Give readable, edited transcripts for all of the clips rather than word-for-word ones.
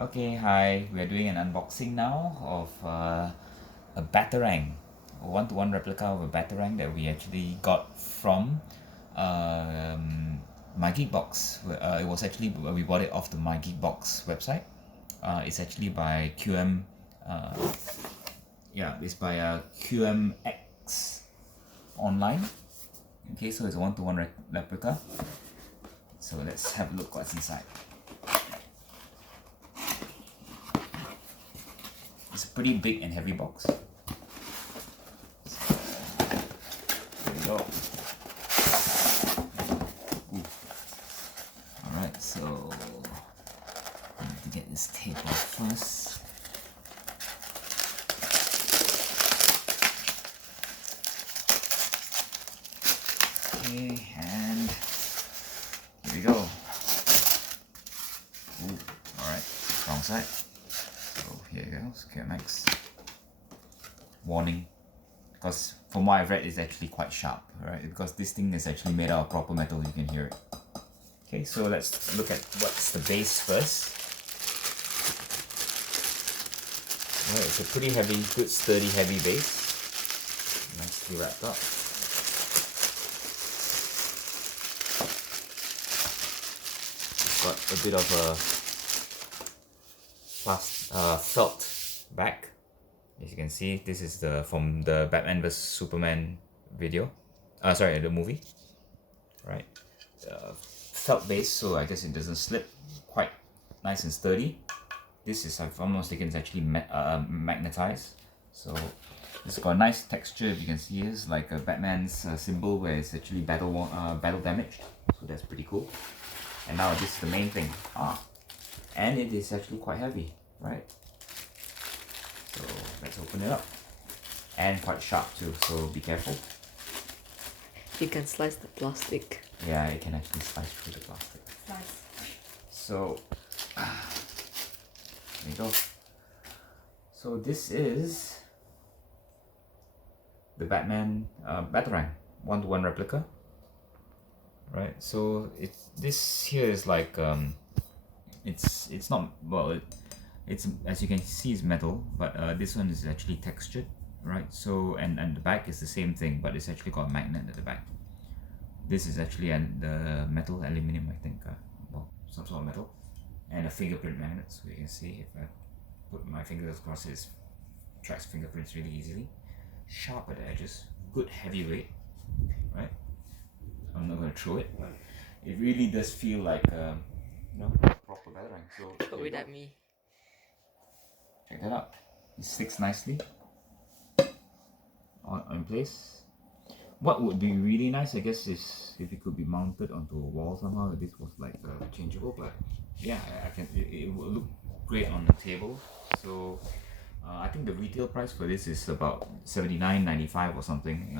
Okay, hi. We are doing an unboxing now of a Batarang, a one-to-one replica of a Batarang that we actually got from My Geekbox. It was actually we bought it off the My Geekbox website. It's actually by QM. It's by QMX online. Okay, so it's a one-to-one replica. So let's have a look what's inside. It's a pretty big and heavy box. So, there we go. Alright, so I need to get this tape off first. Okay, and here we go. Alright, wrong side. So here goes, QMX. Warning, because from what I've read, it's actually quite sharp, right? Because this thing is actually made out of proper metal, you can hear it. Okay, so let's look at what's the base first. Alright, it's a pretty heavy, good sturdy heavy base. Nicely wrapped up. It's got a bit of a felt back. As you can see, this is from the Batman vs Superman video. The movie. Right. Felt base, so I guess it doesn't slip. Quite nice and sturdy. This is, if I'm not mistaken, it's actually magnetized. So it's got a nice texture. If you can see, it's like a Batman's symbol where it's actually battle damaged. So that's pretty cool. And now this is the main thing. And it is actually quite heavy, right? So let's open it up. And quite sharp too, so be careful. You can slice the plastic. Yeah, it can actually slice through the plastic. Slice. So, there you go. So this is the Batman Batarang one-to-one replica. Right, so this here is like it's not, well, it's, as you can see, it's metal, but this one is actually textured, right? So and the back is the same thing, but it's actually got a magnet at the back. This is actually the metal, aluminum, I think, well, some sort of metal, and a fingerprint magnet. So you can see if I put my fingers across it, tracks fingerprints really easily. Sharp at the edges, good heavy weight, right? I'm not going to throw it, but it really does feel like a proper Batarang. So Throw it at me. check that out. It sticks nicely in place. What would be really nice, I guess, is if it could be mounted onto a wall somehow. This was like changeable, but yeah, it will look great on the table. So I think the retail price for this is about $79.95 or something.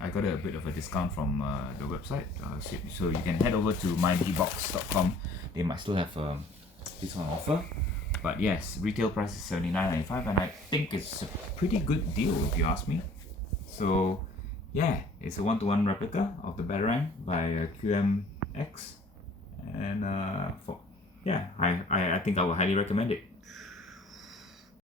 I got a bit of a discount from the website, so you can head over to mygeekbox.com. They might still have this on offer. But yes, retail price is $79.95, and I think it's a pretty good deal if you ask me. So yeah, it's a one-to-one replica of the Batarang by QMX, and I think I will highly recommend it.